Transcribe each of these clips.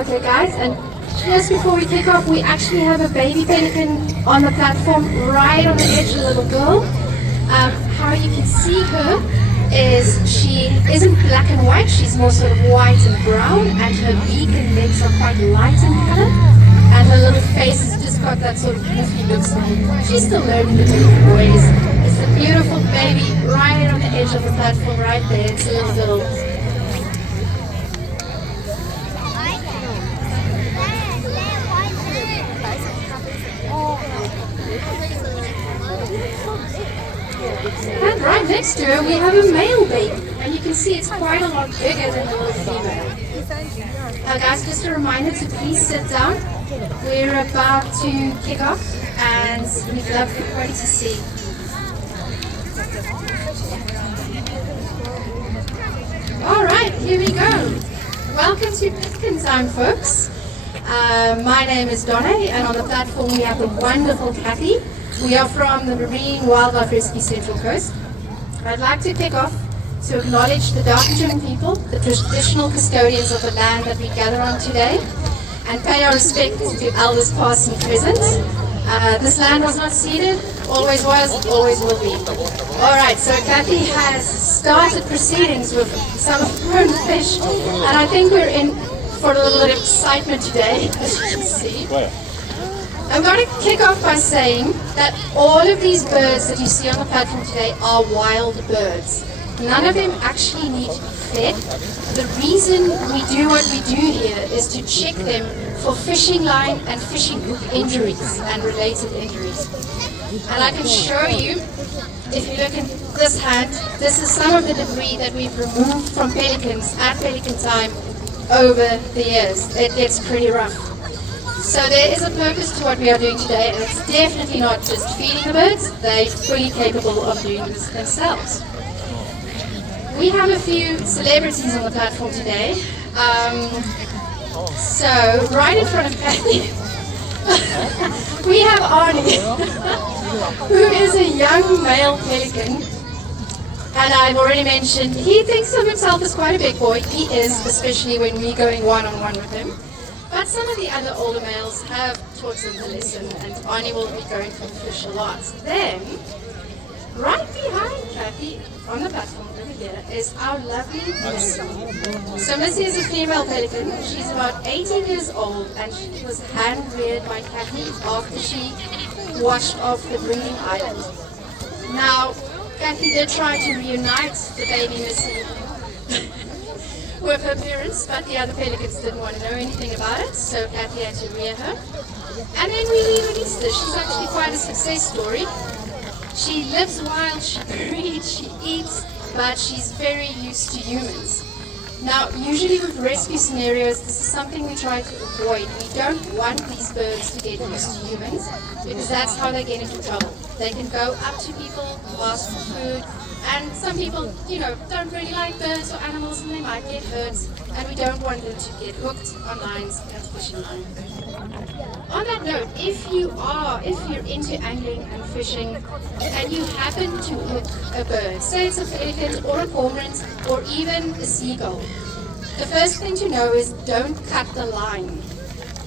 Okay guys, and just before we kick off, we actually have a baby pelican on the platform right on the edge, a little girl. How you can see her is she isn't black and white, she's more sort of white and brown, and her beak and legs are quite light in color, and her little face has just got that sort of goofy look. She's still learning the beautiful ways. It's a beautiful baby right on the edge of the platform right there. It's a little girl. And right next to her we have a male baby, and you can see it's quite a lot bigger than the little female. Guys, just a reminder to please sit down. We're about to kick off and we'd love everybody to see. Alright, here we go. Welcome to Pelican time, folks. My name is Donna, and on the platform we have the wonderful Kathy. We are from the Marine Wildlife Rescue Central Coast. I'd like to kick off to acknowledge the Darkinjung people, the traditional custodians of the land that we gather on today, and pay our respect to elders past and present. This land was not ceded, always was, always will be. Alright, so Kathy has started proceedings with some of her own fish, and I think we're in for a little bit of excitement today, as you can see. I'm going to kick off by saying that all of these birds that you see on the platform today are wild birds. None of them actually need to be fed. The reason we do what we do here is to check them for fishing line and fishing hook injuries and related injuries. And I can show you, if you look in this hand, this is some of the debris that we've removed from pelicans at Pelican time over the years. It gets pretty rough. So there is a purpose to what we are doing today, and it's definitely not just feeding the birds. They're fully capable of doing this themselves. We have a few celebrities on the platform today. So right in front of Kathy, we have Arnie, who is a young male pelican. And I've already mentioned, he thinks of himself as quite a big boy. He is, especially when we're going one-on-one with him. But some of the other older males have taught him the lesson, and Arnie will be going for the fish a lot. Then, right behind Kathy, on the platform over here, is our lovely Missy. So Missy is a female pelican. She's about 18 years old, and she was hand-reared by Kathy after she washed off the breeding island. Now, Kathy did try to reunite the baby Missy with her parents, but the other pelicans didn't want to know anything about it, so Kathy had to rear her. And then we released her. She's actually quite a success story. She lives wild, she breeds, she eats, but she's very used to humans. Now, usually with rescue scenarios, this is something we try to avoid. We don't want these birds to get used to humans, because that's how they get into trouble. They can go up to people, ask for food, and some people, don't really like birds or animals, and they might get hurt, and we don't want them to get hooked on lines and fishing line. On that note, if you're into angling and fishing, and you happen to hook a bird, say it's a pelican or a cormorant or even a seagull, the first thing to know is don't cut the line.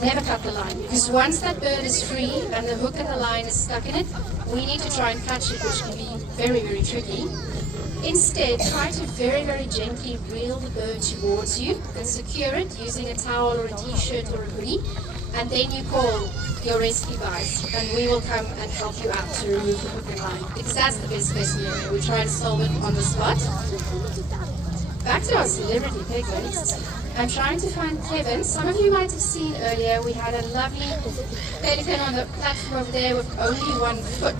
Never cut the line, because once that bird is free and the hook and the line is stuck in it, we need to try and catch it, which can be very, very tricky. Instead, try to very, very gently reel the bird towards you and secure it using a towel or a t-shirt or a hoodie, and then you call your rescue guys, and we will come and help you out to remove the hook and line, because that's the best case scenario. We try to solve it on the spot. Back to our celebrity penguins. I'm trying to find Kevin. Some of you might have seen earlier, we had a lovely pelican on the platform over there with only 1 foot.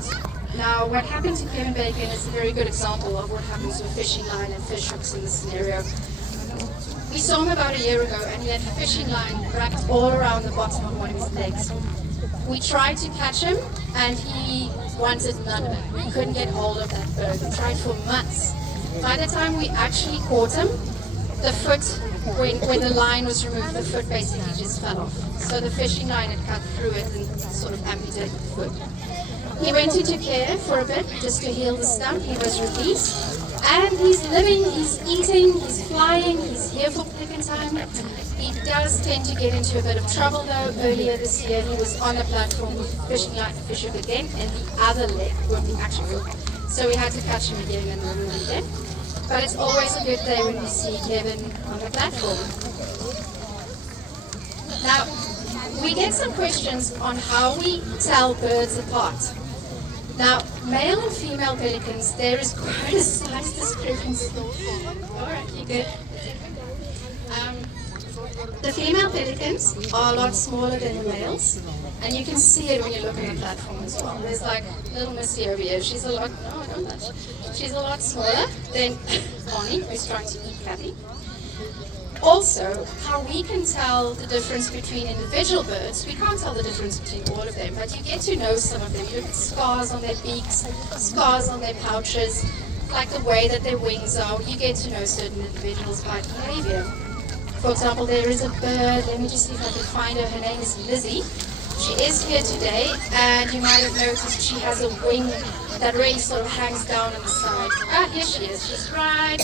Now, what happened to Kevin Bacon is a very good example of what happens with fishing line and fish hooks in this scenario. We saw him about a year ago, and he had a fishing line wrapped all around the bottom of one of his legs. We tried to catch him, and he wanted none of it. We couldn't get hold of that bird. We tried for months. By the time we actually caught him, the foot, when the line was removed, the foot basically just fell off. So the fishing line had cut through it and sort of amputated the foot. He went into care for a bit just to heal the stump. He was released, And he's living, he's eating, he's flying, he's here for pelican time. He does tend to get into a bit of trouble though. Earlier this year he was on the platform fishing like a fish again, and the other leg won't be actually good. So we had to catch him again and remove him again. But it's always a good day when we see Kevin on the platform. Now, we get some questions on how we tell birds apart. Now, male and female pelicans, there is quite a size discrepancy. Alright, you good? The female pelicans are a lot smaller than the males, and you can see it when you look on the platform as well. There's like little Missy over here. She's a lot, no, don't touch. She's a lot smaller than Bonnie, who's trying to eat Kathy. Also, how we can tell the difference between individual birds, we can't tell the difference between all of them, but you get to know some of them. You look at scars on their beaks, scars on their pouches, like the way that their wings are. You get to know certain individuals by behavior. For example, there is a bird, let me just see if I can find her. Her name is Lizzie. She is here today, and you might have noticed she has a wing that really sort of hangs down on the side. Ah, here she is. She's right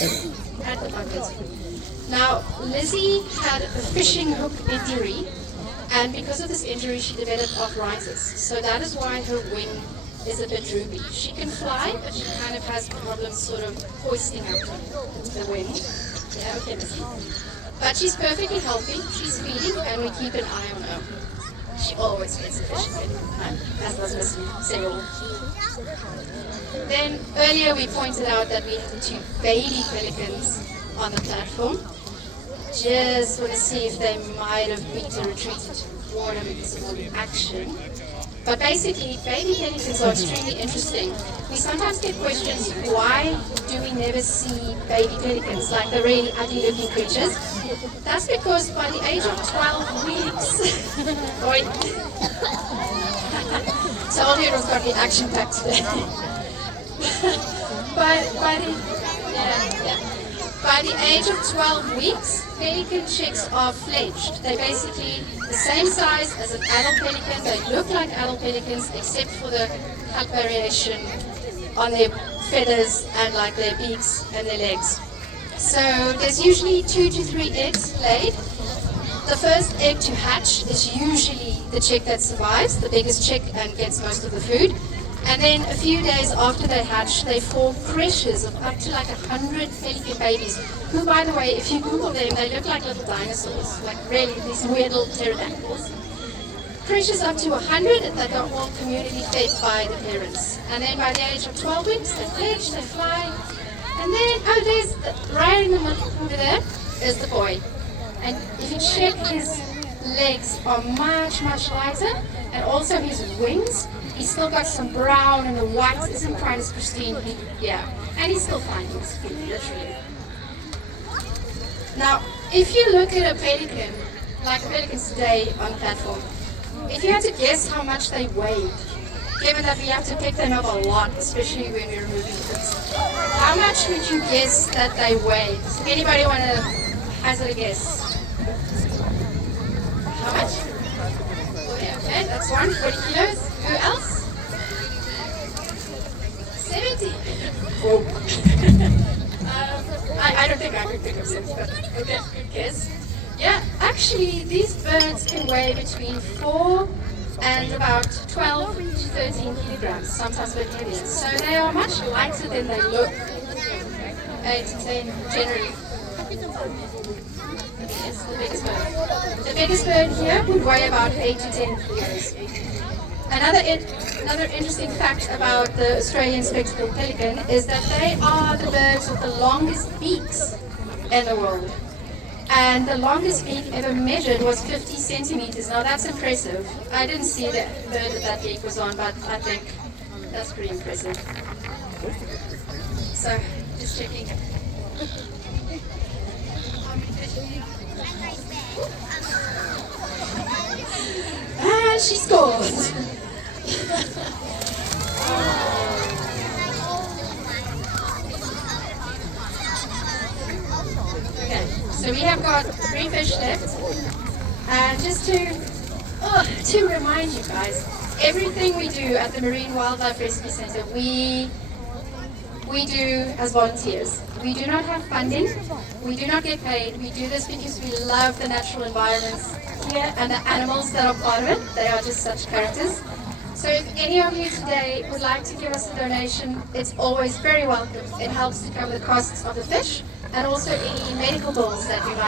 at the bucket. Now, Lizzie had a fishing hook injury, and because of this injury, she developed arthritis. So that is why her wing is a bit droopy. She can fly, but she kind of has problems sort of hoisting up the wing. Yeah, okay, Lizzie. But she's perfectly healthy, she's feeding, and we keep an eye on her. She always gets a fishing bit, as does Missy, several. Then, earlier we pointed out that we had 2 baby pelicans on the platform. Just want to see if they might have beat a retreat to water because of all the action. But basically, baby pelicans are extremely interesting. We sometimes get questions, why do we never see baby pelicans, like the really ugly looking creatures? That's because by the age of 12 weeks, told you it was going to be action-packed today. By the age of 12 weeks, pelican chicks are fledged. They're basically the same size as an adult pelican. They look like adult pelicans except for the color variation on their feathers and like their beaks and their legs. So there's usually 2 to 3 eggs laid. The first egg to hatch is usually the chick that survives, the biggest chick, and gets most of the food. And then a few days after they hatch, they form creches of up to like 100 pelican babies, who, by the way, if you Google them, they look like little dinosaurs, like really these weird little pterodactyls. Creches up to 100 that are all community fed by the parents. And then by the age of 12 weeks, they fledge, they fly. And then, oh, there's, right in the middle over there, is the boy. And if you check, his legs are much, much lighter, and also his wings. He's still got some brown, and the white isn't quite as pristine. And he's still finding his food, literally. Now, if you look at a pelican, like the pelicans today on the platform, if you had to guess how much they weighed, given that we have to pick them up a lot, especially when we're moving things, how much would you guess that they weighed? Anybody want to hazard a guess? How much? Okay, that's 40 kilos. Who else? 70. Oh. I don't think I could pick up 70, but okay, good guess. Yeah, actually, these birds can weigh between 4 and about 12 to 13 kilograms, sometimes a bit heavier. So they are much lighter than they look. 8 to 10 generally. It's the biggest bird. The biggest bird here would weigh about 8 to 10 kilos. Another interesting fact about the Australian spectacled pelican is that they are the birds with the longest beaks in the world. And the longest beak ever measured was 50 centimeters. Now that's impressive. I didn't see the bird that beak was on, but I think that's pretty impressive. So, just checking. And she scored. Okay, so we have got 3 fish left, and just to remind you guys, everything we do at the Marine Wildlife Rescue Center, we we do as volunteers. We do not have funding, we do not get paid, we do this because we love the natural environments here and the animals that are part of it. They are just such characters. So if any of you today would like to give us a donation, it's always very welcome. It helps to cover the costs of the fish and also any medical bills that you might